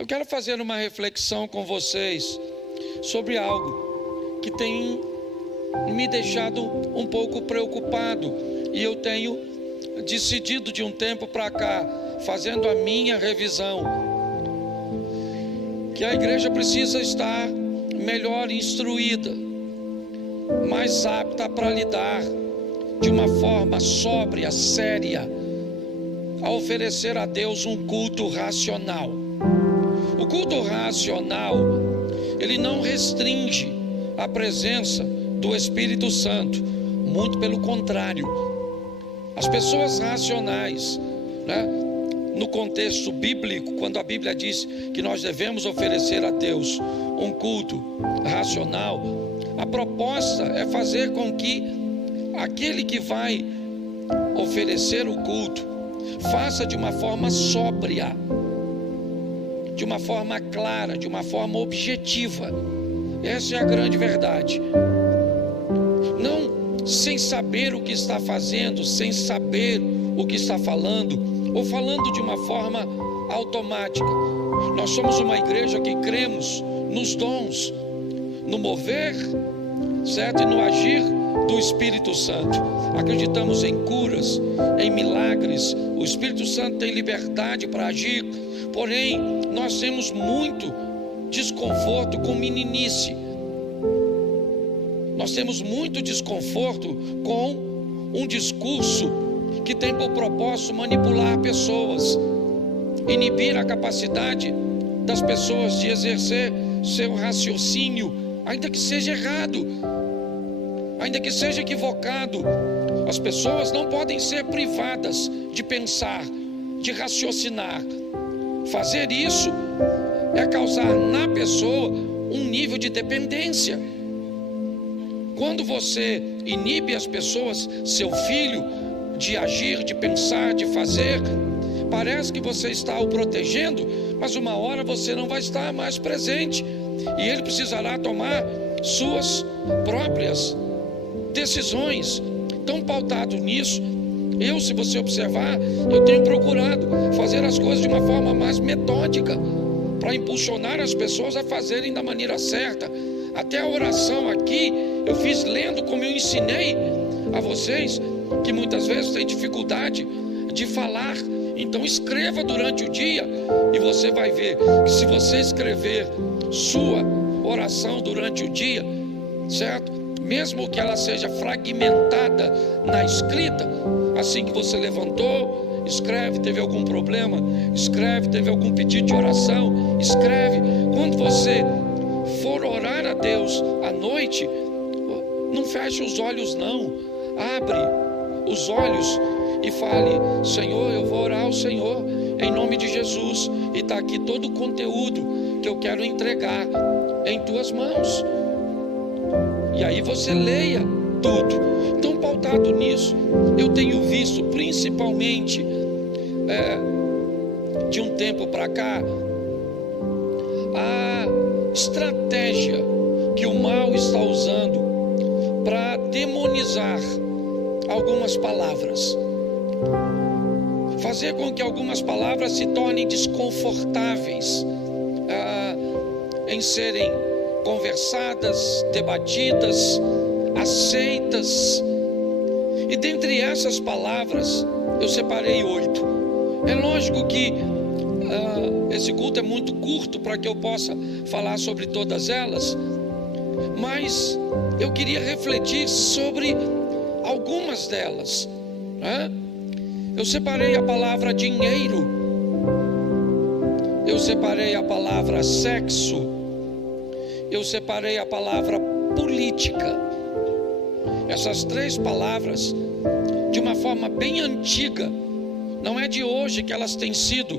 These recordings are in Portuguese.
Eu quero fazer uma reflexão com vocês sobre algo que tem me deixado um pouco preocupado, e eu tenho decidido de um tempo para cá, fazendo a minha revisão, que a igreja precisa estar melhor instruída, mais apta para lidar de uma forma sóbria, séria, a oferecer a Deus um culto racional. O culto racional, ele não restringe a presença do Espírito Santo, muito pelo contrário. As pessoas racionais, no contexto bíblico, quando a Bíblia diz que nós devemos oferecer a Deus um culto racional, a proposta é fazer com que aquele que vai oferecer o culto faça de uma forma sóbria, de uma forma clara, de uma forma objetiva. Essa é a grande verdade. Não sem saber o que está fazendo, sem saber o que está falando, ou falando de uma forma automática. Nós somos uma igreja que cremos nos dons, no mover, certo? E no agir do Espírito Santo. Acreditamos em curas, em milagres. O Espírito Santo tem liberdade para agir. Porém, nós temos muito desconforto com meninice. Nós temos muito desconforto com um discurso que tem por propósito manipular pessoas, inibir a capacidade das pessoas de exercer seu raciocínio, ainda que seja errado, ainda que seja equivocado. As pessoas não podem ser privadas de pensar, de raciocinar. Fazer isso é causar na pessoa um nível de dependência. Quando você inibe as pessoas, seu filho, de agir, de pensar, de fazer, parece que você está o protegendo, mas uma hora você não vai estar mais presente e ele precisará tomar suas próprias decisões. Tão pautado nisso, se você observar, eu tenho procurado fazer as coisas de uma forma mais metódica, para impulsionar as pessoas a fazerem da maneira certa. Até a oração aqui eu fiz lendo como eu ensinei a vocês, que muitas vezes tem dificuldade de falar. Então escreva durante o dia e você vai ver que se você escrever sua oração durante o dia, certo? Mesmo que ela seja fragmentada na escrita, assim que você levantou, escreve, teve algum problema, escreve, teve algum pedido de oração, escreve. Quando você for orar a Deus à noite, não feche os olhos não, abre os olhos e fale: Senhor, eu vou orar ao Senhor em nome de Jesus, e está aqui todo o conteúdo que eu quero entregar em tuas mãos. E aí você leia tudo. Então, pautado nisso, eu tenho visto principalmente de um tempo para cá a estratégia que o mal está usando para demonizar algumas palavras, fazer com que algumas palavras se tornem desconfortáveis em serem conversadas, debatidas, aceitas. E dentre essas palavras eu separei 8. É lógico que esse culto é muito curto para que eu possa falar sobre todas elas, mas eu queria refletir sobre algumas delas. Eu separei a palavra dinheiro, eu separei a palavra sexo, eu separei a palavra política. Essas 3 palavras, de uma forma bem antiga, não é de hoje que elas têm sido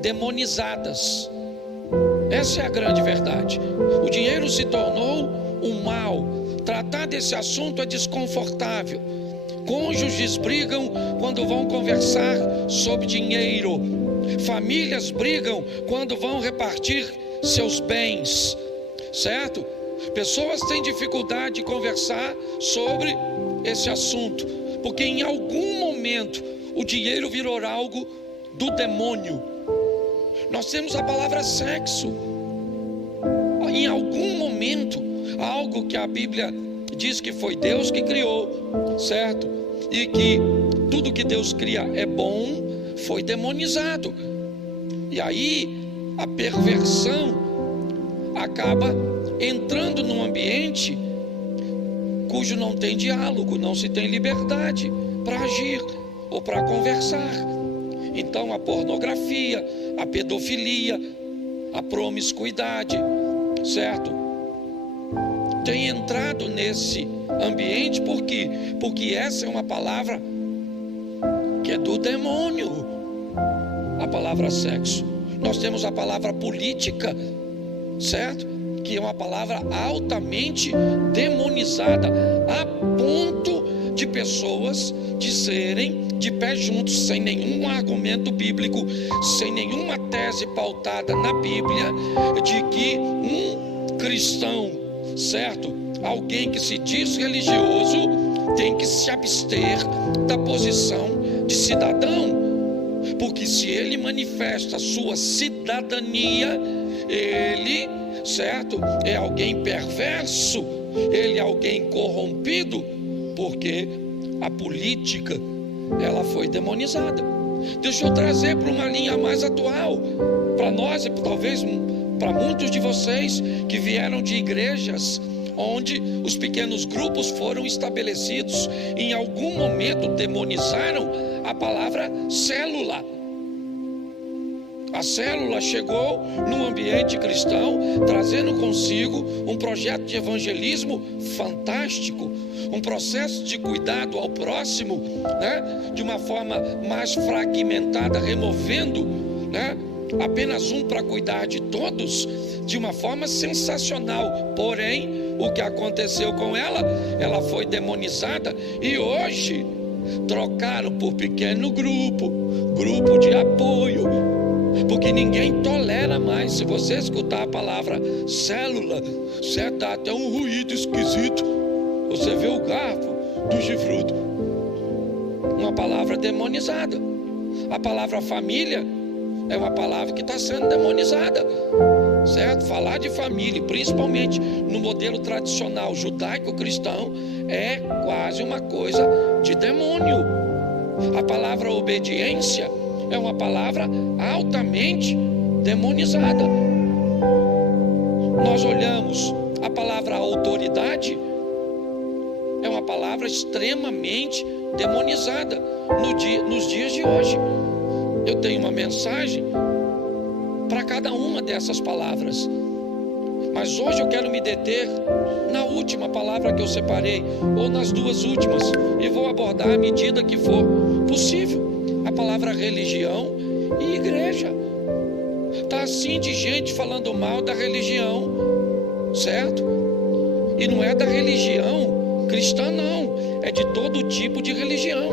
demonizadas. Essa é a grande verdade. O dinheiro se tornou um mal. Tratar desse assunto é desconfortável. Cônjuges brigam quando vão conversar sobre dinheiro. Famílias brigam quando vão repartir seus bens, certo? Pessoas têm dificuldade de conversar sobre esse assunto, porque em algum momento o dinheiro virou algo do demônio. Nós temos a palavra sexo. Em algum momento, algo que a Bíblia diz que foi Deus que criou, certo? E que tudo que Deus cria é bom, foi demonizado. E aí a perversão acaba entrando num ambiente cujo não tem diálogo, não se tem liberdade para agir ou para conversar. Então a pornografia, a pedofilia, a promiscuidade, certo? Tem entrado nesse ambiente porque essa é uma palavra que é do demônio, a palavra sexo. Nós temos a palavra política, certo? Que é uma palavra altamente demonizada, a ponto de pessoas dizerem de pé juntos, sem nenhum argumento bíblico, sem nenhuma tese pautada na Bíblia, de que um cristão, certo? Alguém que se diz religioso tem que se abster da posição de cidadão, porque se ele manifesta sua cidadania, ele, certo, é alguém perverso, ele é alguém corrompido, porque a política, ela foi demonizada. Deixa eu trazer para uma linha mais atual, para nós e talvez para muitos de vocês que vieram de igrejas onde os pequenos grupos foram estabelecidos, em algum momento demonizaram a palavra célula. A célula chegou no ambiente cristão, trazendo consigo um projeto de evangelismo fantástico, um processo de cuidado ao próximo, né? De uma forma mais fragmentada, removendo, né? Apenas um para cuidar de todos, de uma forma sensacional. Porém, o que aconteceu com ela? Ela foi demonizada e hoje trocaram por pequeno grupo, grupo de apoio, porque ninguém tolera mais. Se você escutar a palavra célula, você dá até um ruído esquisito. Você vê o garfo do chifrudo. Uma palavra demonizada. A palavra família é uma palavra que está sendo demonizada, certo? Falar de família, principalmente no modelo tradicional judaico-cristão, é quase uma coisa de demônio. A palavra obediência é uma palavra altamente demonizada. Nós olhamos a palavra autoridade, é uma palavra extremamente demonizada nos dias de hoje. Eu tenho uma mensagem para cada uma dessas palavras, mas hoje eu quero me deter na última palavra que eu separei, ou nas duas últimas, e vou abordar à medida que for possível. A palavra religião e igreja. Está assim de gente falando mal da religião, certo? E não é da religião cristã, não, é de todo tipo de religião.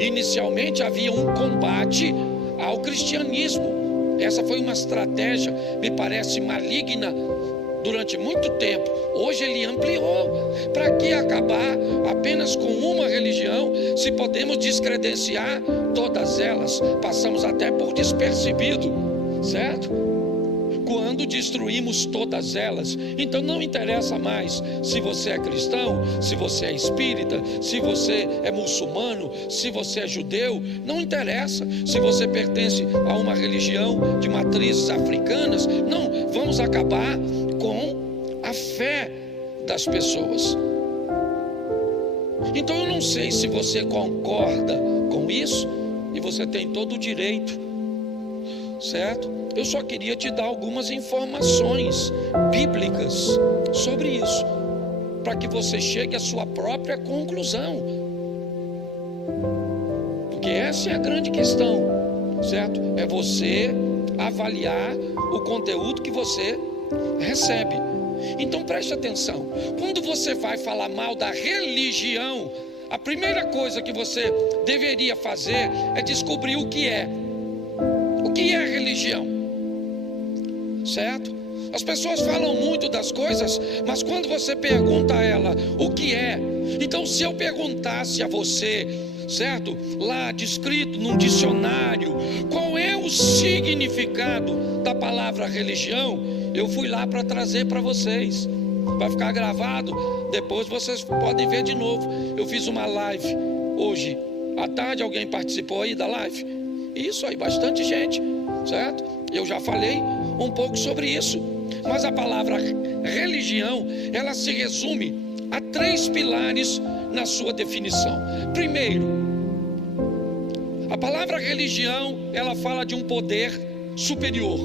Inicialmente havia um combate ao cristianismo. Essa foi uma estratégia, me parece, maligna durante muito tempo. Hoje ele ampliou. Para que acabar apenas com uma religião, se podemos descredenciar todas elas? Passamos até por despercebido, certo? Quando destruímos todas elas. Então não interessa mais se você é cristão, se você é espírita, se você é muçulmano, se você é judeu. Não interessa se você pertence a uma religião de matrizes africanas. Não, vamos acabar com a fé das pessoas. Então eu não sei se você concorda com isso, e você tem todo o direito, certo? Eu só queria te dar algumas informações bíblicas sobre isso, para que você chegue à sua própria conclusão, porque essa é a grande questão, certo? É você avaliar o conteúdo que você recebe. Então preste atenção, quando você vai falar mal da religião, a primeira coisa que você deveria fazer é descobrir o que é religião, certo? As pessoas falam muito das coisas, mas quando você pergunta a ela o que é, então se eu perguntasse a você, certo, lá descrito num dicionário, qual é o o significado da palavra religião, eu fui lá para trazer para vocês. Vai ficar gravado, depois vocês podem ver de novo. Eu fiz uma live hoje à tarde, alguém participou aí da live? Isso aí, bastante gente, certo? Eu já falei um pouco sobre isso. Mas a palavra religião, ela se resume a 3 pilares na sua definição. Primeiro, a palavra religião, ela fala de um poder superior,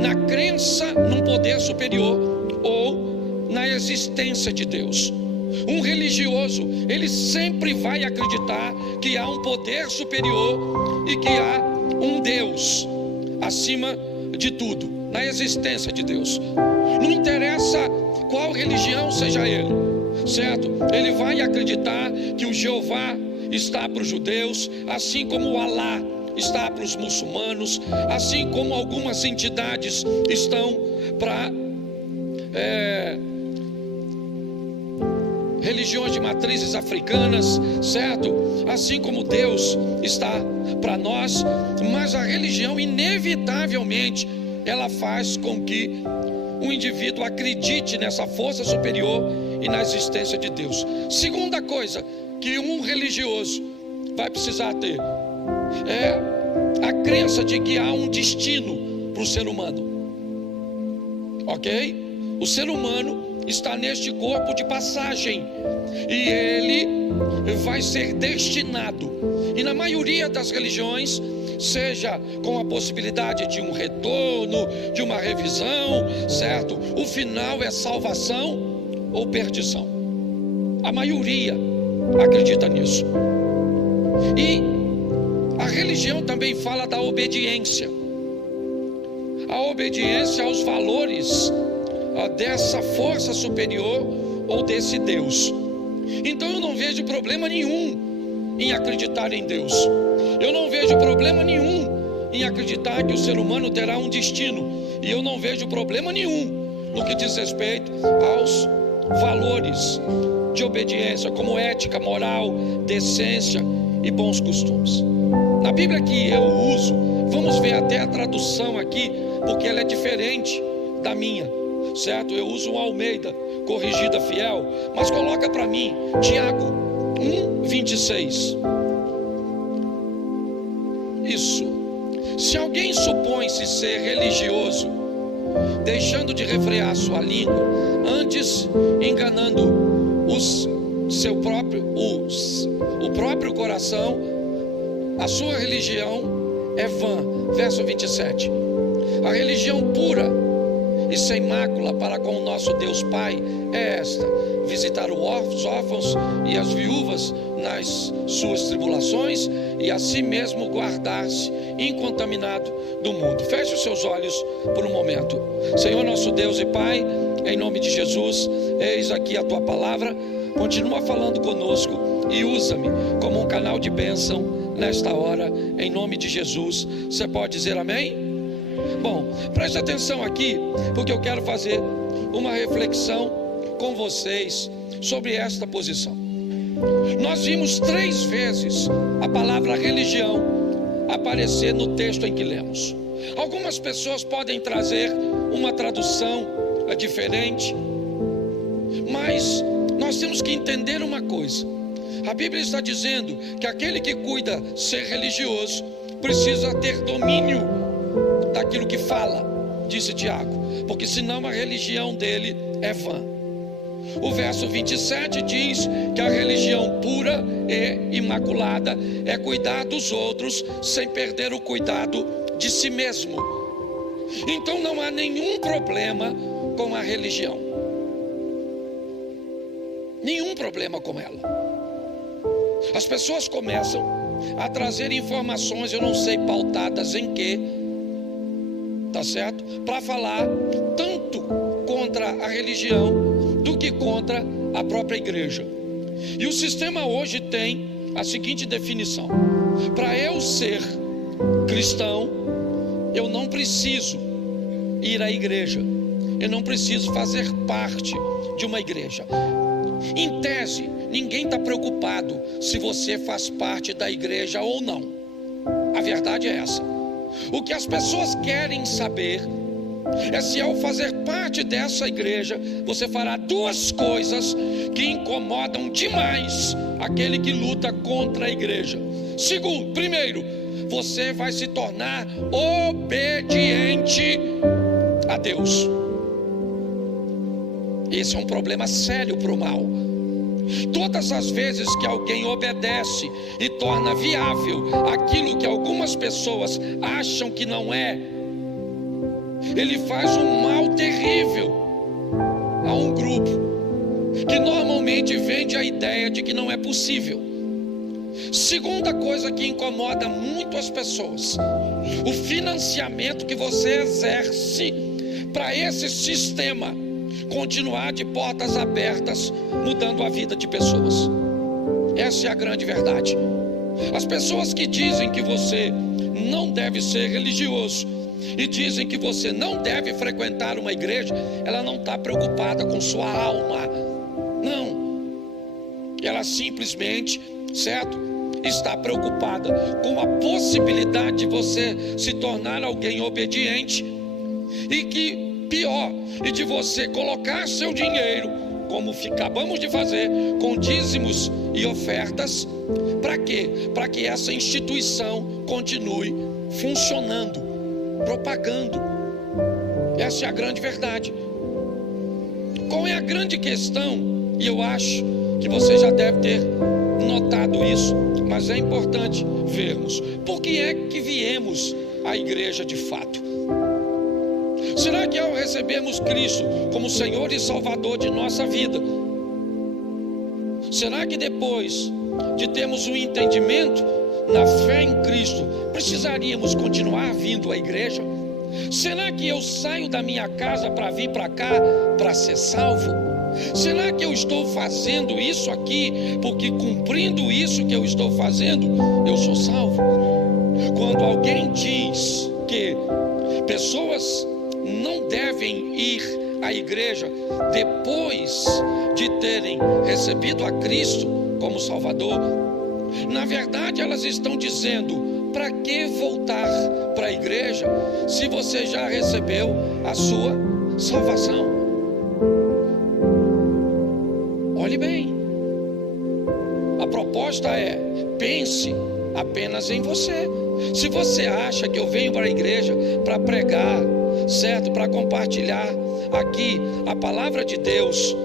na crença num poder superior ou na existência de Deus. Um religioso, ele sempre vai acreditar que há um poder superior e que há um Deus acima de tudo, na existência de Deus. Não interessa qual religião seja ele, certo? Ele vai acreditar que o Jeová está para os judeus, assim como o Alá está para os muçulmanos, assim como algumas entidades estão para religiões de matrizes africanas, certo? Assim como Deus está para nós. Mas a religião, inevitavelmente, ela faz com que um indivíduo acredite nessa força superior e na existência de Deus. Segunda coisa que um religioso vai precisar ter é a crença de que há um destino para o ser humano. Ok? O ser humano está neste corpo de passagem e ele vai ser destinado. E na maioria das religiões, seja com a possibilidade de um retorno, de uma revisão, certo? O final é salvação ou perdição. A maioria acredita nisso. E a religião também fala da obediência. A obediência aos valores dessa força superior ou desse Deus. Então eu não vejo problema nenhum em acreditar em Deus. Eu não vejo problema nenhum em acreditar que o ser humano terá um destino. E eu não vejo problema nenhum no que diz respeito aos valores de obediência, como ética, moral, decência e bons costumes. Na Bíblia que eu uso, vamos ver até a tradução aqui, porque ela é diferente da minha, certo? Eu uso um Almeida Corrigida Fiel, mas coloca para mim Tiago 1:26. Isso. Se alguém supõe-se ser religioso, deixando de refrear sua língua, antes enganando o próprio coração, a sua religião é vã. Verso 27. A religião pura e sem mácula para com o nosso Deus Pai é esta: visitar os órfãos e as viúvas nas suas tribulações e a si mesmo guardar-se incontaminado do mundo. Feche os seus olhos por um momento. Senhor nosso Deus e Pai, em nome de Jesus, eis aqui a tua palavra. Continua falando conosco e usa-me como um canal de bênção nesta hora, em nome de Jesus. Você pode dizer amém? Bom, preste atenção aqui, porque eu quero fazer uma reflexão com vocês sobre esta posição. Nós vimos 3 vezes a palavra religião aparecer no texto em que lemos. Algumas pessoas podem trazer uma tradução diferente, mas nós temos que entender uma coisa. A Bíblia está dizendo que aquele que cuida ser religioso precisa ter domínio daquilo que fala, disse Tiago, porque senão a religião dele é vã. O verso 27 diz que a religião pura e imaculada é cuidar dos outros sem perder o cuidado de si mesmo. Então não há nenhum problema com a religião, nenhum problema com ela. As pessoas começam a trazer informações, eu não sei pautadas em quê, tá certo? Para falar tanto contra a religião do que contra a própria igreja. E o sistema hoje tem a seguinte definição: para eu ser cristão, eu não preciso ir à igreja, eu não preciso fazer parte de uma igreja. Em tese, ninguém está preocupado se você faz parte da igreja ou não. A verdade é essa. O que as pessoas querem saber é se ao fazer parte dessa igreja, você fará duas coisas que incomodam demais aquele que luta contra a igreja. Segundo, primeiro, você vai se tornar obediente a Deus. Esse é um problema sério para o mal. Todas as vezes que alguém obedece e torna viável aquilo que algumas pessoas acham que não é, ele faz um mal terrível a um grupo que normalmente vende a ideia de que não é possível. Segunda coisa que incomoda muito as pessoas: o financiamento que você exerce para esse sistema continuar de portas abertas, mudando a vida de pessoas. Essa é a grande verdade. As pessoas que dizem que você não deve ser religioso e dizem que você não deve frequentar uma igreja, ela não está preocupada com sua alma. Não. Ela simplesmente, certo, está preocupada com a possibilidade de você se tornar alguém obediente e que pior, e de você colocar seu dinheiro, como acabamos de fazer, com dízimos e ofertas. Para quê? Para que essa instituição continue funcionando, propagando. Essa é a grande verdade. Qual é a grande questão? E eu acho que você já deve ter notado isso, mas é importante vermos. Por que é que viemos à igreja de fato? Será que ao recebermos Cristo como Senhor e Salvador de nossa vida, será que depois de termos um entendimento na fé em Cristo, precisaríamos continuar vindo à igreja? Será que eu saio da minha casa para vir para cá para ser salvo? Será que eu estou fazendo isso aqui porque cumprindo isso que eu estou fazendo, eu sou salvo? Quando alguém diz que pessoas não devem ir à igreja depois de terem recebido a Cristo como Salvador, na verdade elas estão dizendo: para que voltar para a igreja se você já recebeu a sua salvação? Olhe bem, a proposta é: pense apenas em você. Se você acha que eu venho para a igreja para pregar, certo, para compartilhar aqui a palavra de Deus,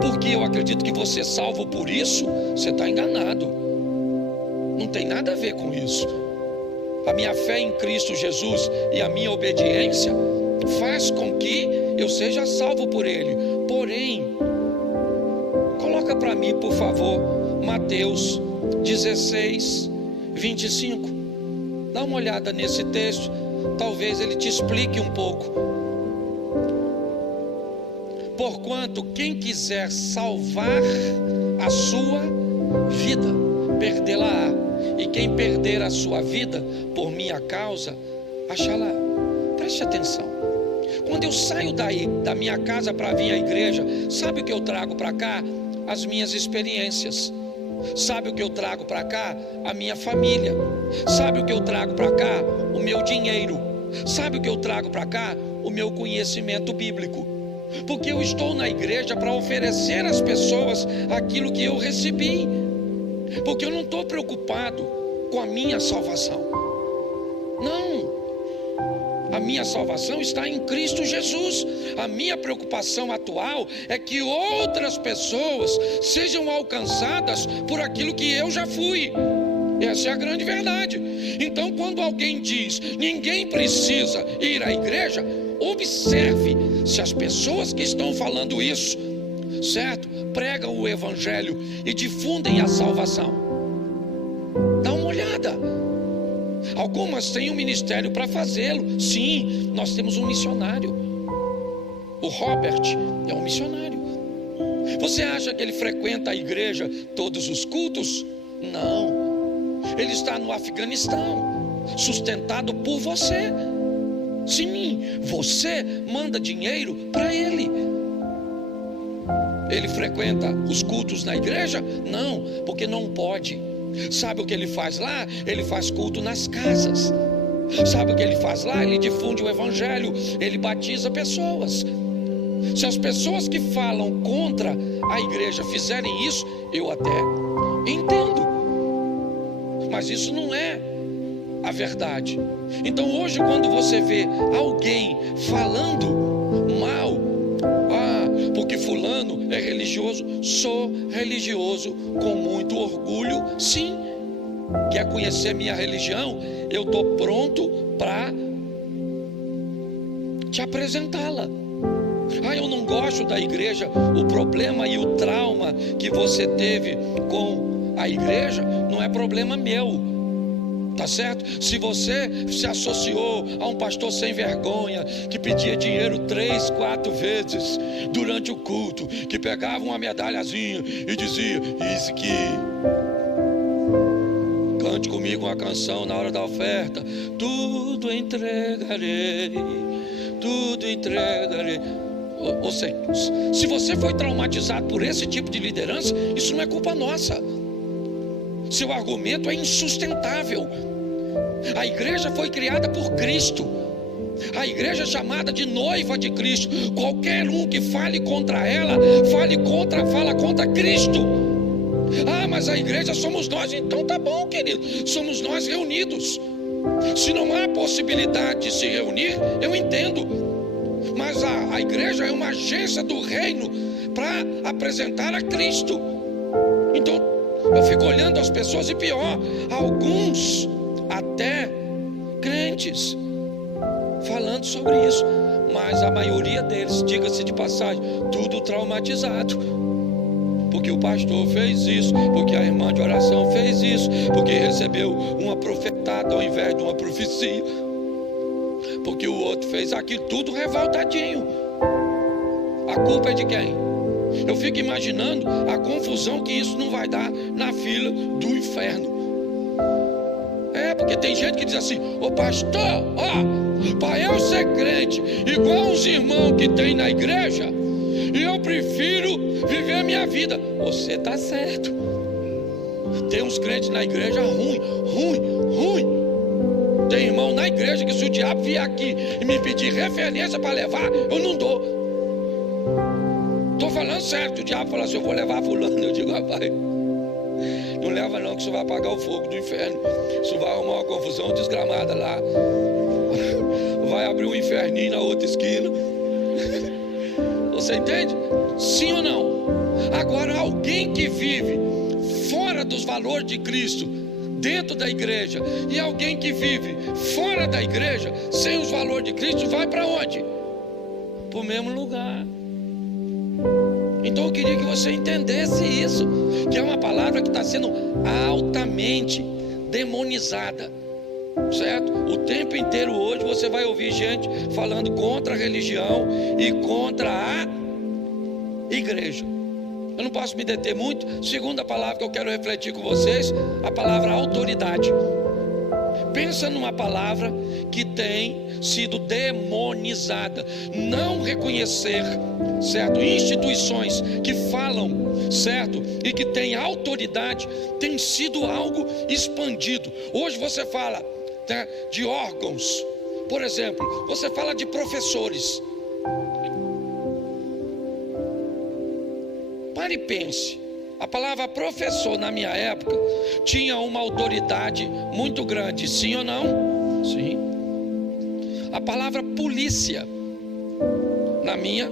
porque eu acredito que você é salvo por isso, você está enganado. Não tem nada a ver com isso. A minha fé em Cristo Jesus e a minha obediência faz com que eu seja salvo por Ele. Porém, coloca para mim, por favor, Mateus 16, 25. Dá uma olhada nesse texto. Talvez ele te explique um pouco. Porquanto quem quiser salvar a sua vida, perdê-la-á. E quem perder a sua vida por minha causa, achá-la. Preste atenção. Quando eu saio da minha casa para vir à igreja, sabe o que eu trago para cá? As minhas experiências. Sabe o que eu trago para cá? A minha família. Sabe o que eu trago para cá? O meu dinheiro. Sabe o que eu trago para cá? O meu conhecimento bíblico. Porque eu estou na igreja para oferecer às pessoas aquilo que eu recebi. Porque eu não estou preocupado com a minha salvação. Não. A minha salvação está em Cristo Jesus. A minha preocupação atual é que outras pessoas sejam alcançadas por aquilo que eu já fui. Essa é a grande verdade. Então, quando alguém diz ninguém precisa ir à igreja, observe se as pessoas que estão falando isso, certo, pregam o evangelho e difundem a salvação. Dá uma olhada. Algumas têm um ministério para fazê-lo. Sim, nós temos um missionário. O Robert é um missionário. Você acha que ele frequenta a igreja todos os cultos? Não. Ele está no Afeganistão, sustentado por você. Sim, você manda dinheiro para ele. Ele frequenta os cultos na igreja? Não, porque não pode. Sabe o que ele faz lá? Ele faz culto nas casas. Sabe o que ele faz lá? Ele difunde o evangelho, ele batiza pessoas. Se as pessoas que falam contra a igreja fizerem isso, eu até entendo, mas isso não é a verdade. Então hoje, quando você vê alguém falando mal, porque fulano é religioso, sou religioso com muito orgulho, sim. Quer conhecer minha religião? Eu estou pronto para te apresentá-la. Eu não gosto da igreja. O problema e o trauma que você teve com a igreja não é problema meu, tá certo? Se você se associou a um pastor sem vergonha, que pedia dinheiro 3, 4 vezes durante o culto, que pegava uma medalhazinha e dizia: isso que cante comigo uma canção na hora da oferta, tudo entregarei, tudo entregarei. Ou seja, se você foi traumatizado por esse tipo de liderança, isso não é culpa nossa. Seu argumento é insustentável. A igreja foi criada por Cristo. A igreja é chamada de noiva de Cristo. Qualquer um que fale contra ela, fala contra Cristo. Mas a igreja somos nós. Então tá bom, querido, somos nós reunidos. Se não há possibilidade de se reunir, eu entendo. Mas a igreja é uma agência do reino para apresentar a Cristo. Então eu fico olhando as pessoas, e pior, alguns até crentes falando sobre isso, mas a maioria deles, diga-se de passagem, tudo traumatizado, porque o pastor fez isso, porque a irmã de oração fez isso, porque recebeu uma profetada ao invés de uma profecia, porque o outro fez aquilo, tudo revoltadinho. A culpa é de quem? Eu fico imaginando a confusão que isso não vai dar na fila do inferno. Porque tem gente que diz assim: ô pastor, para eu ser crente igual os irmãos que tem na igreja, eu prefiro viver minha vida. Você está certo. Tem uns crentes na igreja ruim. Tem irmão na igreja que, se o diabo vier aqui e me pedir referência para levar, eu não dou. Estou falando certo. O diabo fala assim: eu vou levar fulano. Eu digo: rapaz, não leva não, que isso vai apagar o fogo do inferno. Isso vai arrumar uma confusão desgramada lá. Vai abrir um inferninho na outra esquina. Você entende? Sim ou não? Agora, alguém que vive fora dos valores de Cristo, dentro da igreja, e alguém que vive fora da igreja, sem os valores de Cristo, vai para onde? Para o mesmo lugar. Então eu queria que você entendesse isso, que é uma palavra que está sendo altamente demonizada, certo? O tempo inteiro hoje você vai ouvir gente falando contra a religião e contra a igreja. Eu não posso me deter muito. Segunda palavra que eu quero refletir com vocês, a palavra autoridade. Pensa numa palavra que tem sido demonizada. Não reconhecer, certo, instituições que falam, certo, e que têm autoridade, tem sido algo expandido. Hoje você fala, né, de órgãos. Por exemplo, você fala de professores. Pare e pense. A palavra professor na minha época tinha uma autoridade muito grande, sim ou não? Sim. A palavra polícia na minha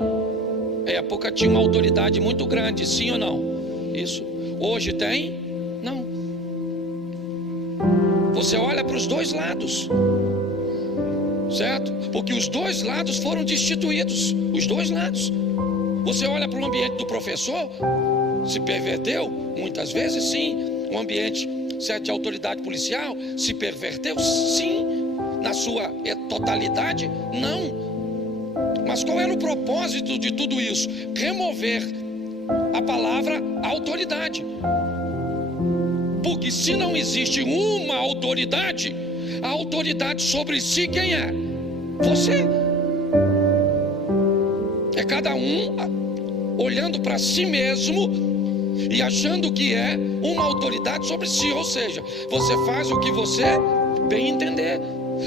época tinha uma autoridade muito grande, sim ou não? Isso. Hoje tem? Não. Você olha para os dois lados, certo? Porque os dois lados foram destituídos, os dois lados. Você olha para o ambiente do professor, se perverteu? Muitas vezes sim. O ambiente, certo, de autoridade policial se perverteu? Sim. Na sua totalidade? Não. Mas qual era o propósito de tudo isso? Remover a palavra autoridade. Porque se não existe uma autoridade, a autoridade sobre si quem é? Você. É cada um olhando para si mesmo e achando que é uma autoridade sobre si. Ou seja, você faz o que você bem entender.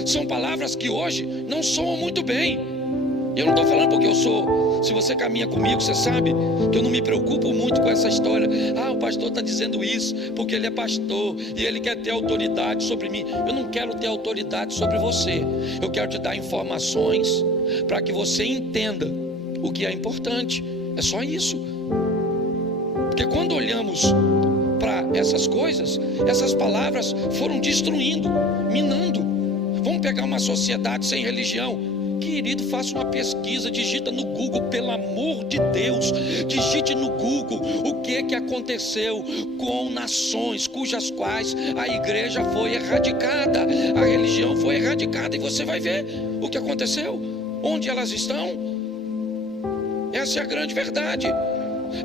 São palavras que hoje não soam muito bem. Eu não estou falando porque eu sou. Se você caminha comigo, você sabe que eu não me preocupo muito com essa história. O pastor está dizendo isso porque ele é pastor e ele quer ter autoridade sobre mim. Eu não quero ter autoridade sobre você. Eu quero te dar informações para que você entenda o que é importante. É só isso. Porque quando olhamos para essas coisas, essas palavras foram destruindo, minando. Vamos pegar uma sociedade sem religião. Querido, faça uma pesquisa, digita no Google, pelo amor de Deus, digite no Google o que aconteceu com nações cujas quais a igreja foi erradicada, a religião foi erradicada, e você vai ver o que aconteceu, onde elas estão. Essa é a grande verdade.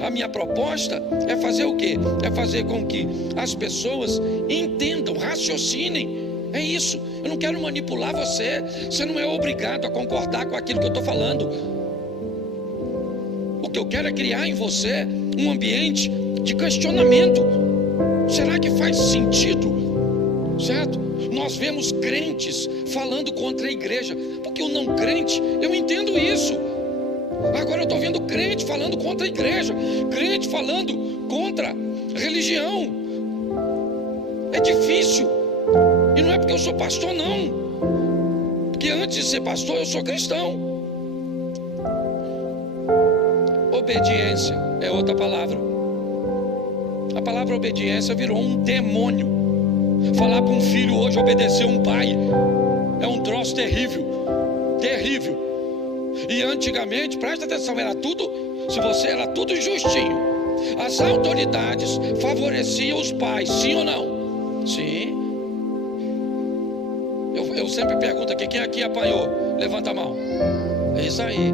A minha proposta é fazer o quê? É fazer com que as pessoas entendam, raciocinem. É isso. Eu não quero manipular você. Você não é obrigado a concordar com aquilo que eu estou falando. O que eu quero é criar em você um ambiente de questionamento. Será que faz sentido? Certo? Nós vemos crentes falando contra a igreja, porque o não crente, eu entendo isso. Agora eu estou vendo crente falando contra a igreja, crente falando contra a religião. É difícil. E não é porque eu sou pastor, não. Porque antes de ser pastor, eu sou cristão. Obediência é outra palavra. A palavra obediência virou um demônio. Falar para um filho hoje obedecer um pai é um troço terrível. Terrível. E antigamente, presta atenção, era tudo, se você era tudo justinho. As autoridades favoreciam os pais, sim ou não? Sim. Eu sempre pergunto aqui, quem aqui apanhou? Levanta a mão. É isso aí.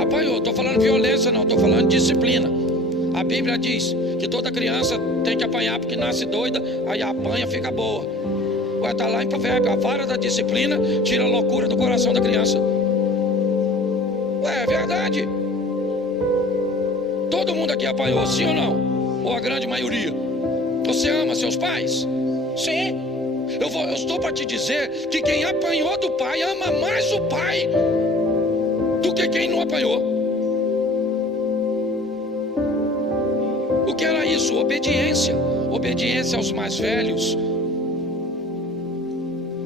Apanhou, estou falando violência não, estou falando disciplina. A Bíblia diz que toda criança tem que apanhar porque nasce doida, aí apanha, fica boa. Vai estar lá em Provérbio, a vara da disciplina tira a loucura do coração da criança. É verdade. Todo mundo aqui apanhou, sim ou não? Ou a grande maioria? Você ama seus pais? Sim. Eu estou para te dizer que quem apanhou do pai ama mais o pai do que quem não apanhou. O que era isso? Obediência. Obediência aos mais velhos.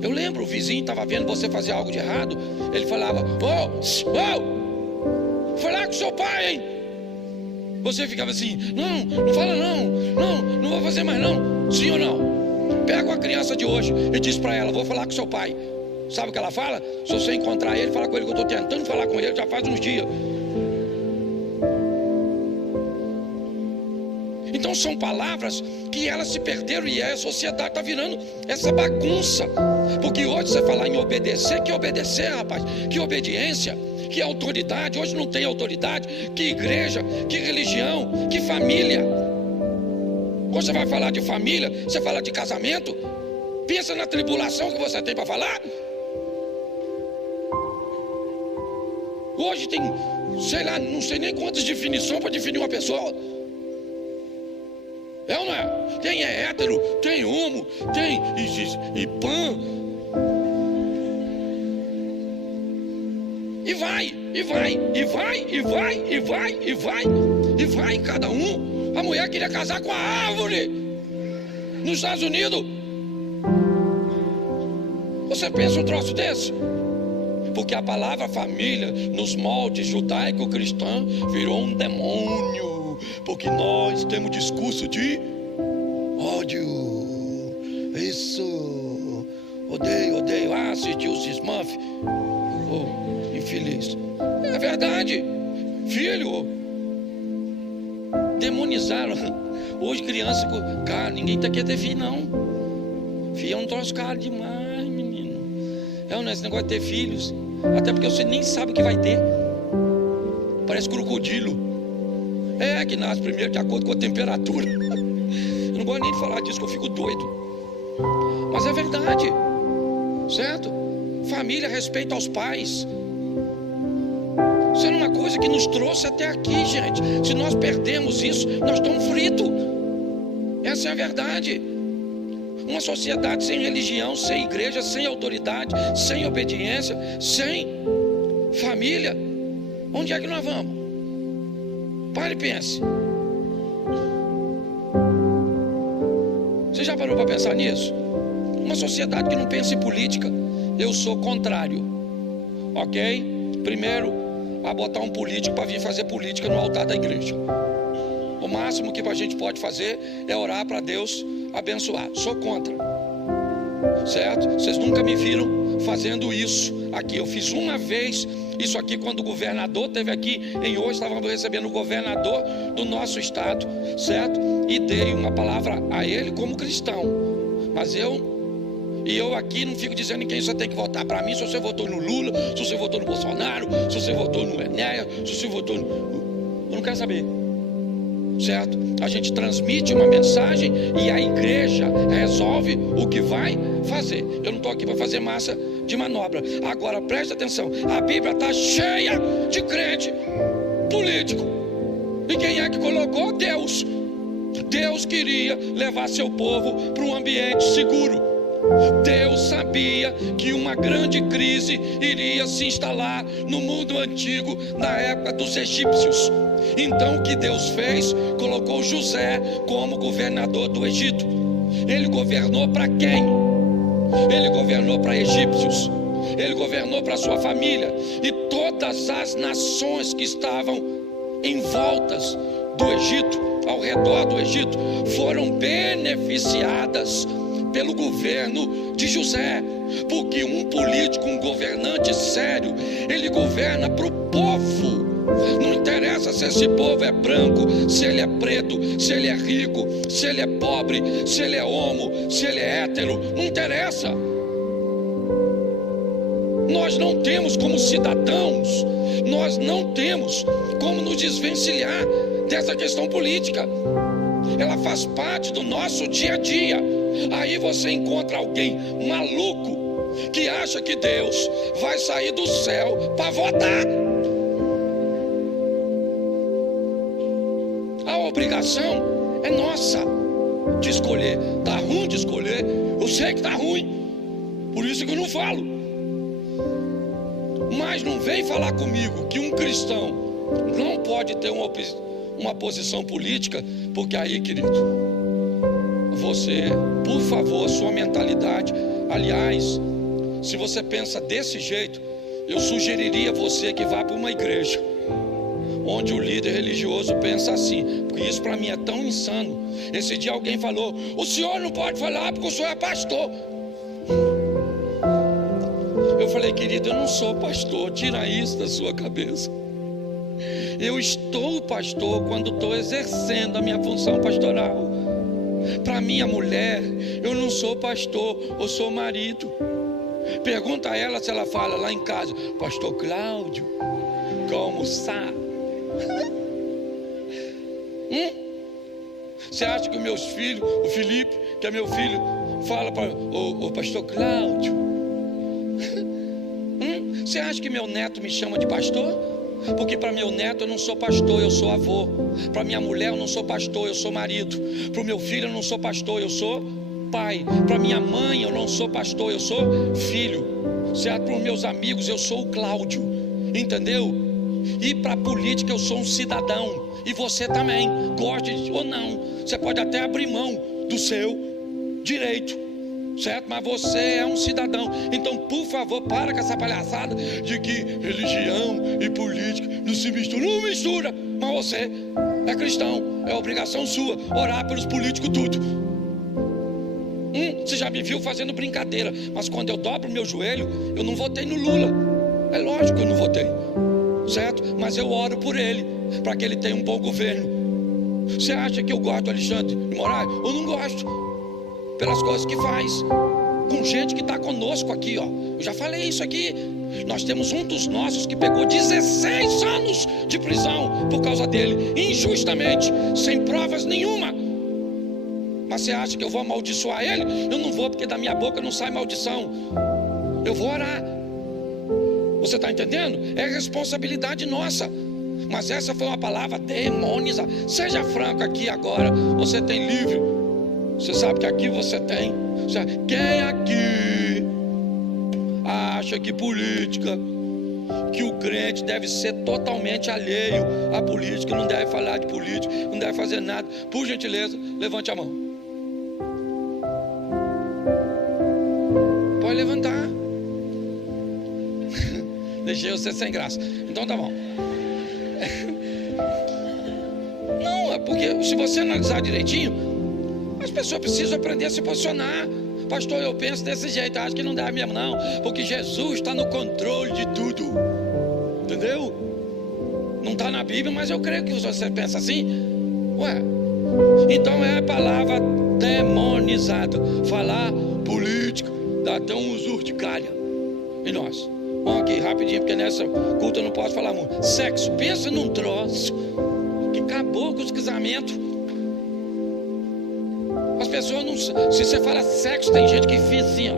Eu lembro, o vizinho estava vendo você fazer algo de errado. Ele falava: foi lá com seu pai, hein? Você ficava assim: não fala não vou fazer mais não. Sim ou não? Pega uma criança de hoje e diz para ela: vou falar com seu pai. Sabe o que ela fala? Se você encontrar ele, fala com ele que eu estou tentando falar com ele já faz uns dias. Então são palavras que elas se perderam e a sociedade está virando essa bagunça. Porque hoje você falar em obedecer, que obedecer, rapaz? Que obediência? Que autoridade? Hoje não tem autoridade. Que igreja? Que religião? Que família? Hoje você vai falar de família, você fala de casamento. Pensa na tribulação que você tem para falar. Hoje tem, sei lá, não sei nem quantas definições para definir uma pessoa. É ou não é? Tem hétero, tem homo, tem e pan. E vai cada um. A mulher queria casar com a árvore nos Estados Unidos. Você pensa um troço desse? Porque a palavra família nos moldes judaico-cristã virou um demônio. Porque nós temos discurso de ódio. Isso. Odeio. Assistiu o Sismuff. Infeliz. É verdade. Filho. Demonizaram. Hoje criança, cara, ninguém tá querendo ter filho não. Filho é um troço caro demais, menino. É esse negócio de ter filhos. Até porque você nem sabe o que vai ter. Parece crocodilo. Que nasce primeiro de acordo com a temperatura. Eu não gosto nem de falar disso, que eu fico doido. Mas é verdade. Certo? Família, respeito aos pais. Isso era uma coisa que nos trouxe até aqui, gente. Se nós perdemos isso, nós estamos fritos. Essa é a verdade. Uma sociedade sem religião, sem igreja, sem autoridade, sem obediência, sem família. Onde é que nós vamos? Pare e pense. Você já parou para pensar nisso? Uma sociedade que não pensa em política. Eu sou contrário, ok? Primeiro, a botar um político para vir fazer política no altar da igreja. O máximo que a gente pode fazer é orar para Deus abençoar. Sou contra, certo? Vocês nunca me viram fazendo isso aqui. Eu fiz uma vez isso aqui quando o governador esteve aqui em hoje. Estávamos recebendo o governador do nosso estado, certo? E dei uma palavra a ele como cristão. Mas eu aqui não fico dizendo em quem você tem que votar. Para mim, se você votou no Lula, se você votou no Bolsonaro, se você votou no Enéas, se você votou no... Eu não quero saber, certo? A gente transmite uma mensagem e a igreja resolve o que vai fazer. Eu não estou aqui para fazer massa de manobra. Agora preste atenção, a Bíblia está cheia de crente político. E quem é que colocou? Deus. Deus queria levar seu povo para um ambiente seguro. Deus sabia que uma grande crise iria se instalar no mundo antigo, na época dos egípcios. Então o que Deus fez? Colocou José como governador do Egito. Ele governou para quem? Ele governou para egípcios. Ele governou para sua família. E todas as nações que estavam em voltas do Egito, ao redor do Egito, foram beneficiadas pelo governo de José. Porque um político, um governante sério, ele governa para o povo. Não interessa se esse povo é branco, se ele é preto, se ele é rico, se ele é pobre, se ele é homo, se ele é hétero, não interessa. Nós não temos como cidadãos, nós não temos como nos desvencilhar dessa questão política. Ela faz parte do nosso dia a dia. Aí você encontra alguém maluco que acha que Deus vai sair do céu para votar. A obrigação é nossa de escolher. Está ruim de escolher, eu sei que está ruim, por isso que eu não falo. Mas não vem falar comigo que um cristão não pode ter uma posição política, porque aí, querido, você, por favor, sua mentalidade, aliás, se você pensa desse jeito, eu sugeriria você que vá para uma igreja onde o líder religioso pensa assim, porque isso para mim é tão insano. Esse dia alguém falou: o senhor não pode falar porque o senhor é pastor. Eu falei: querido, eu não sou pastor, tira isso da sua cabeça. Eu estou pastor quando estou exercendo a minha função pastoral. Para minha mulher, eu não sou pastor, eu sou marido. Pergunta a ela se ela fala lá em casa: pastor Cláudio, como está? Você acha que os meus filhos, o Felipe, que é meu filho, fala para o pastor Cláudio? Você acha que meu neto me chama de pastor? Porque para meu neto eu não sou pastor, eu sou avô. Para minha mulher eu não sou pastor, eu sou marido. Para o meu filho eu não sou pastor, eu sou pai. Para minha mãe eu não sou pastor, eu sou filho. Certo? Para os meus amigos eu sou o Cláudio. Entendeu? E para a política eu sou um cidadão. E você também, goste ou não. Você pode até abrir mão do seu direito, certo? Mas você é um cidadão. Então, por favor, para com essa palhaçada de que religião e política não se misturam. Não mistura, mas você é cristão. É obrigação sua orar pelos políticos tudo. Você já me viu fazendo brincadeira, mas quando eu dobro o meu joelho, eu não votei no Lula. É lógico que eu não votei, certo? Mas eu oro por ele, para que ele tenha um bom governo. Você acha que eu gosto do Alexandre de Moraes? Eu não gosto, pelas coisas que faz com gente que está conosco aqui, ó. Eu já falei isso aqui. Nós temos um dos nossos que pegou 16 anos de prisão por causa dele, injustamente, sem provas nenhuma. Mas você acha que eu vou amaldiçoar ele? Eu não vou, porque da minha boca não sai maldição. Eu vou orar. Você está entendendo? É responsabilidade nossa. Mas essa foi uma palavra demoniza. Seja franco aqui agora. Você tem livre Você sabe que aqui você tem. Quem aqui acha que política, que o crente deve ser totalmente alheio à política, não deve falar de política, não deve fazer nada? Por gentileza, levante a mão. Pode levantar. Deixei você sem graça. Então tá bom. Não, é porque se você analisar direitinho, as pessoas precisam aprender a se posicionar. Pastor, eu penso desse jeito. Acho que não deve mesmo não, porque Jesus está no controle de tudo. Entendeu? Não está na Bíblia, mas eu creio que você pensa assim. Ué, então é a palavra demonizada. Falar política dá até um urticária em nós. Vamos aqui rapidinho, porque nessa culta eu não posso falar muito. Sexo, pensa num troço que acabou com os casamentos. As pessoas não. Se você fala sexo, tem gente que fica assim, ó.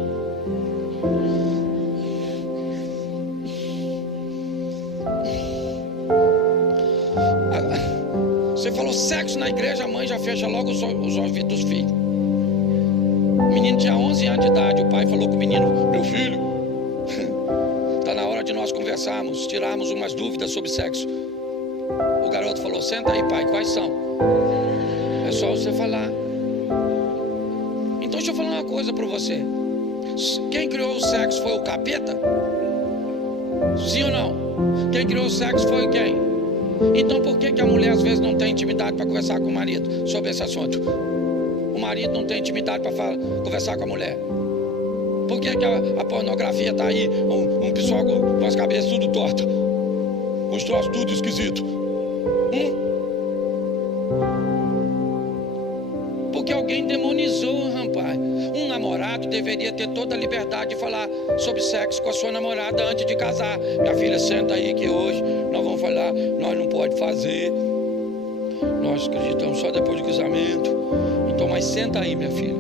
Você falou sexo na igreja, a mãe já fecha logo os ouvidos dos filhos. O menino tinha 11 anos de idade. O pai falou com o menino: meu filho, está na hora de nós conversarmos, tirarmos umas dúvidas sobre sexo. O garoto falou: senta aí, pai, quais são? É só você falar. Então deixa eu falar uma coisa para você. Quem criou o sexo foi o capeta? Sim ou não? Quem criou o sexo foi quem? Então por que a mulher às vezes não tem intimidade para conversar com o marido sobre esse assunto? O marido não tem intimidade para conversar com a mulher. Por que a pornografia está aí? Um pessoal com as cabeças tudo tortas, com os troços tudo esquisito. Porque alguém demonizou, rapaz. Um namorado deveria ter toda a liberdade de falar sobre sexo com a sua namorada antes de casar. Minha filha, senta aí que hoje nós vamos falar. Nós não podemos fazer. Nós acreditamos só depois do casamento. Então, mas senta aí, minha filha.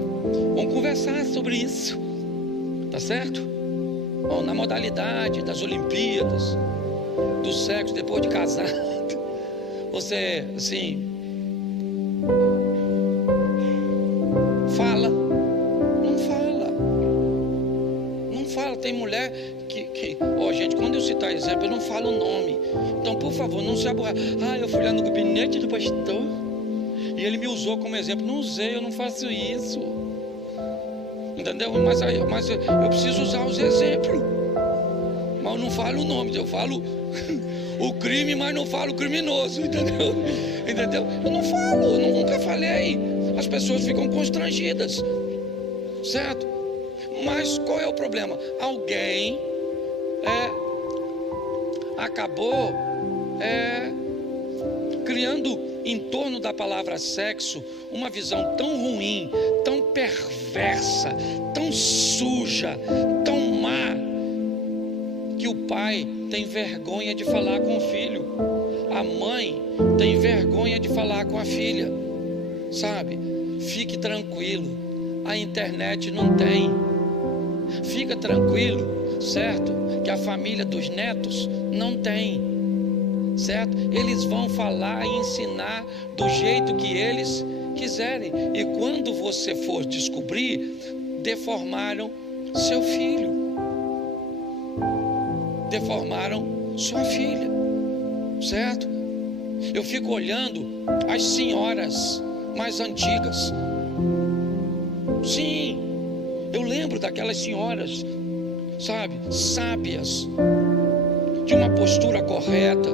Vamos conversar sobre isso. Tá certo? Bom, na modalidade das Olimpíadas, do sexo depois de casado, você, assim, fala. Não fala. Tem mulher que gente, quando eu citar exemplo, eu não falo o nome. Então, por favor, não se aborra. Eu fui lá no gabinete do pastor e ele me usou como exemplo. Não usei, eu não faço isso. Entendeu? Mas eu preciso usar os exemplos. Mas eu não falo o nome, eu falo o crime, mas não falo o criminoso. Entendeu? Eu não falo, eu nunca falei. As pessoas ficam constrangidas, certo? Mas qual é o problema? Alguém acabou criando em torno da palavra sexo uma visão tão ruim, tão perversa, tão suja, tão má, que o pai tem vergonha de falar com o filho, a mãe tem vergonha de falar com a filha. Sabe? Fique tranquilo, a internet não tem. Fica tranquilo, certo? Que a família dos netos não tem, certo? Eles vão falar e ensinar do jeito que eles quiserem. E quando você for descobrir, deformaram seu filho, deformaram sua filha, certo? Eu fico olhando as senhoras mais antigas. Sim, eu lembro daquelas senhoras, sabe, sábias, de uma postura correta,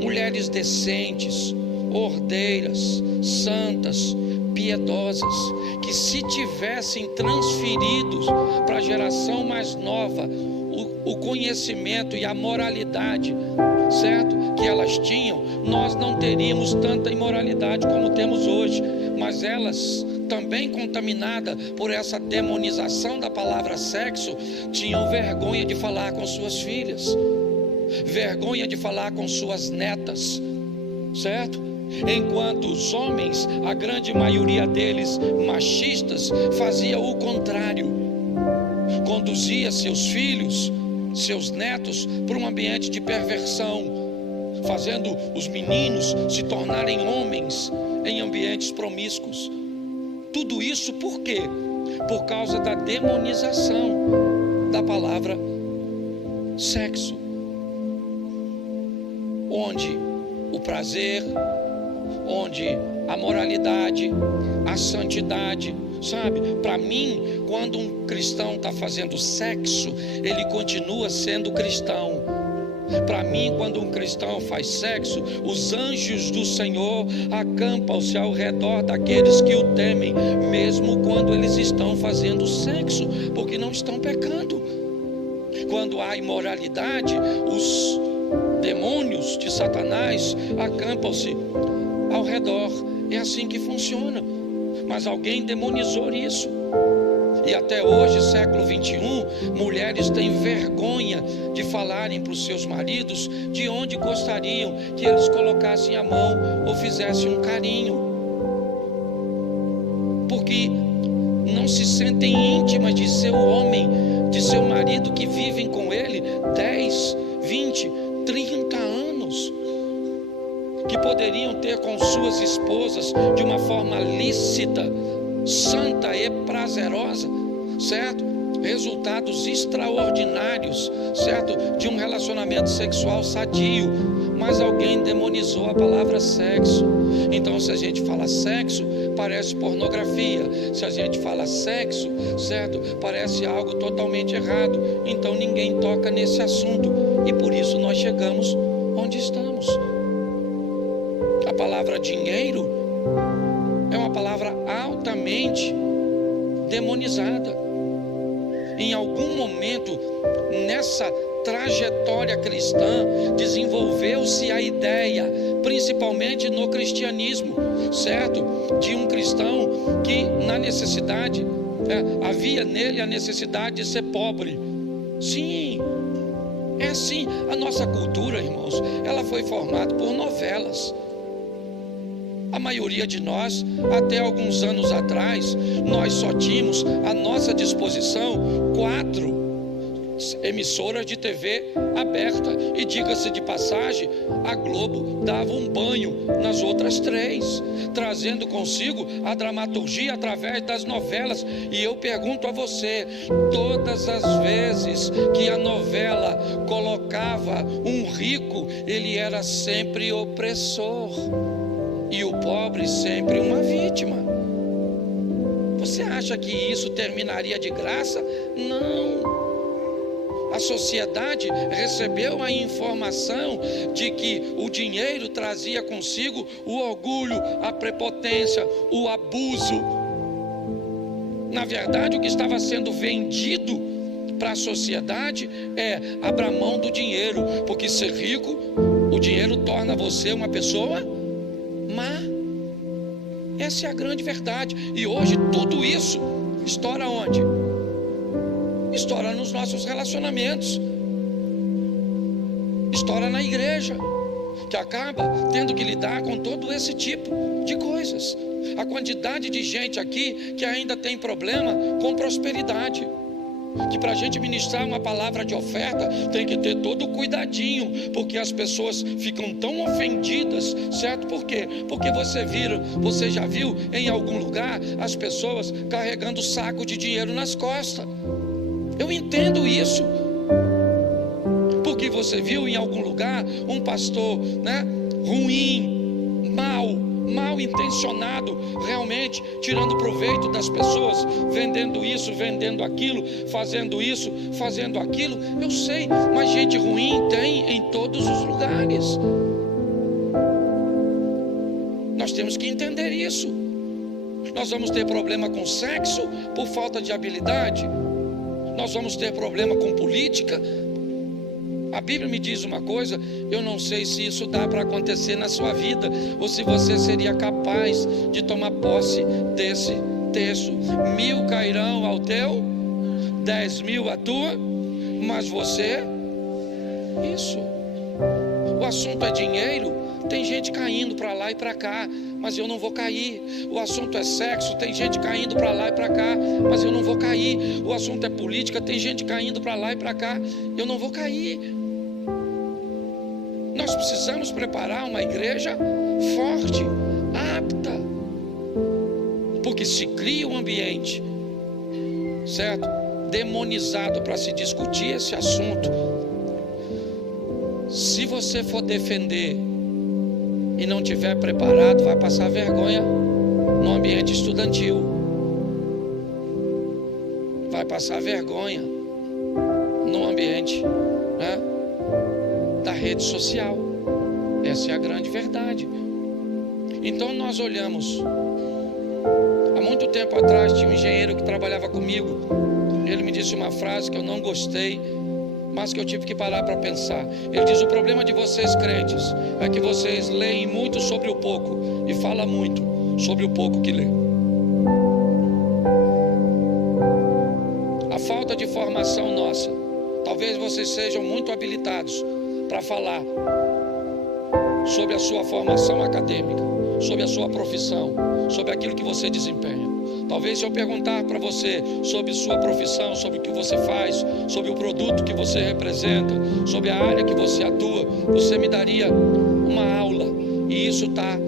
mulheres decentes, ordeiras, santas, piedosas, que se tivessem transferidos para a geração mais nova o conhecimento e a moralidade, certo? Que elas tinham, nós não teríamos tanta imoralidade como temos hoje. Mas elas, também contaminadas por essa demonização da palavra sexo, tinham vergonha de falar com suas filhas, vergonha de falar com suas netas, certo? Enquanto os homens, a grande maioria deles machistas, fazia o contrário, conduzia seus filhos, seus netos para um ambiente de perversão, fazendo os meninos se tornarem homens em ambientes promíscuos. Tudo isso por quê? Por causa da demonização da palavra sexo, onde o prazer, onde a moralidade, a santidade, sabe? Para mim, quando um cristão está fazendo sexo, ele continua sendo cristão. Para mim, quando um cristão faz sexo, os anjos do Senhor acampam-se ao redor daqueles que o temem, mesmo quando eles estão fazendo sexo, porque não estão pecando. Quando há imoralidade, os demônios de Satanás acampam-se ao redor. É assim que funciona. Mas alguém demonizou isso. E até hoje, século 21, mulheres têm vergonha de falarem para os seus maridos de onde gostariam que eles colocassem a mão ou fizessem um carinho, porque não se sentem íntimas de seu homem, de seu marido, que vivem com ele 10, 20, 30 anos, que poderiam ter com suas esposas de uma forma lícita, santa e prazerosa, certo? Resultados extraordinários, certo? De um relacionamento sexual sadio, mas alguém demonizou a palavra sexo. Então, se a gente fala sexo, parece pornografia. Se a gente fala sexo, certo? Parece algo totalmente errado. Então, ninguém toca nesse assunto, e por isso nós chegamos onde estamos. A palavra dinheiro é uma palavra altamente demonizada. Em algum momento nessa trajetória cristã desenvolveu-se a ideia, principalmente no cristianismo, certo? De um cristão que na necessidade, havia nele a necessidade de ser pobre. Sim, é assim. A nossa cultura, irmãos, ela foi formada por novelas. A maioria de nós, até alguns anos atrás, nós só tínhamos à nossa disposição 4 emissoras de TV aberta. E diga-se de passagem, a Globo dava um banho nas outras 3, trazendo consigo a dramaturgia através das novelas. E eu pergunto a você, todas as vezes que a novela colocava um rico, ele era sempre opressor, e o pobre sempre uma vítima. Você acha que isso terminaria de graça? Não. A sociedade recebeu a informação de que o dinheiro trazia consigo o orgulho, a prepotência, o abuso. Na verdade, o que estava sendo vendido para a sociedade é abra mão do dinheiro, porque ser rico, o dinheiro torna você uma pessoa má. Essa é a grande verdade. E hoje tudo isso estoura onde? Estoura nos nossos relacionamentos, estoura na igreja, que acaba tendo que lidar com todo esse tipo de coisas. A quantidade de gente aqui que ainda tem problema com prosperidade, que para a gente ministrar uma palavra de oferta tem que ter todo o cuidadinho, porque as pessoas ficam tão ofendidas, certo? Por quê? Porque você já viu em algum lugar as pessoas carregando saco de dinheiro nas costas. Eu entendo isso, porque você viu em algum lugar um pastor, ruim, mal intencionado, realmente tirando proveito das pessoas, vendendo isso, vendendo aquilo, fazendo isso, fazendo aquilo. Eu sei, mas gente ruim tem em todos os lugares. Nós temos que entender isso. Nós vamos ter problema com sexo por falta de habilidade. Nós vamos ter problema com política. A Bíblia me diz uma coisa, eu não sei se isso dá para acontecer na sua vida, ou se você seria capaz de tomar posse desse texto. 1000 cairão ao teu, 10.000 à tua, mas você, isso. O assunto é dinheiro, tem gente caindo para lá e para cá, mas eu não vou cair. O assunto é sexo, tem gente caindo para lá e para cá, mas eu não vou cair. O assunto é política, tem gente caindo para lá e para cá, eu não vou cair. Nós precisamos preparar uma igreja forte, apta, porque se cria um ambiente, certo? Demonizado para se discutir esse assunto. Se você for defender e não tiver preparado, vai passar vergonha no ambiente estudantil, vai passar vergonha no ambiente, né, da rede social. Essa é a grande verdade. Então nós olhamos, há muito tempo atrás tinha um engenheiro que trabalhava comigo. Ele me disse uma frase que eu não gostei, mas que eu tive que parar para pensar. Ele diz: o problema de vocês crentes é que vocês leem muito sobre o pouco e falam muito sobre o pouco que lê. A falta de formação nossa, talvez vocês sejam muito habilitados para falar sobre a sua formação acadêmica, sobre a sua profissão, sobre aquilo que você desempenha. Talvez se eu perguntar para você sobre sua profissão, sobre o que você faz, sobre o produto que você representa, sobre a área que você atua, você me daria uma aula. E isso está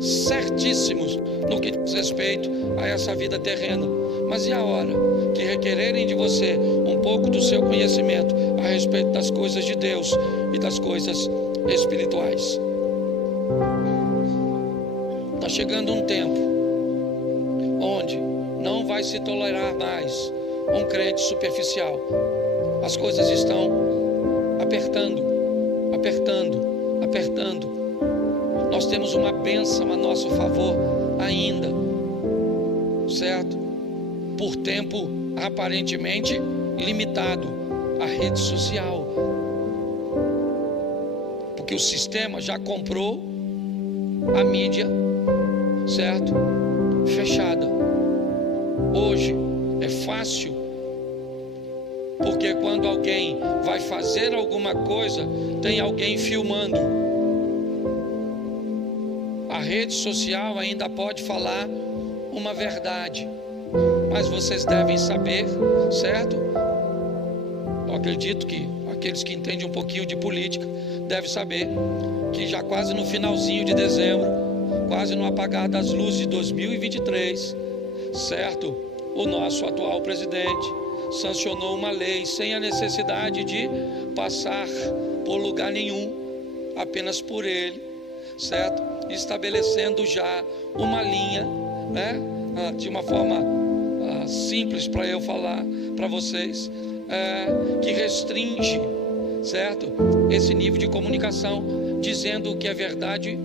certíssimo no que diz respeito a essa vida terrena. Mas e a hora que requererem de você um pouco do seu conhecimento a respeito das coisas de Deus e das coisas espirituais? Está chegando um tempo onde não vai se tolerar mais um crente superficial. As coisas estão apertando. Nós temos uma bênção a nosso favor ainda, certo? Por tempo aparentemente limitado, a rede social, porque o sistema já comprou a mídia, certo? Fechada. Hoje é fácil, porque quando alguém vai fazer alguma coisa, tem alguém filmando. A rede social ainda pode falar uma verdade, mas vocês devem saber, certo? Eu acredito que aqueles que entendem um pouquinho de política devem saber que já quase no finalzinho de dezembro, quase no apagar das luzes de 2023, certo? O nosso atual presidente sancionou uma lei sem a necessidade de passar por lugar nenhum, apenas por ele, certo? Estabelecendo já uma linha, né? De uma forma simples para eu falar para vocês, que restringe, certo? Esse nível de comunicação, dizendo o que é verdade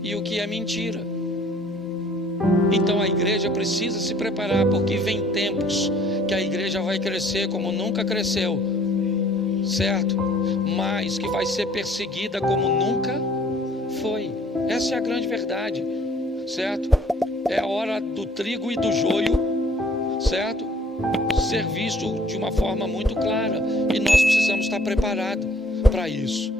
e o que é mentira. Então a igreja precisa se preparar, porque vem tempos que a igreja vai crescer como nunca cresceu, certo? Mas que vai ser perseguida como nunca foi. Essa é a grande verdade, certo? É a hora do trigo e do joio, certo? Ser visto de uma forma muito clara, e nós precisamos estar preparados para isso.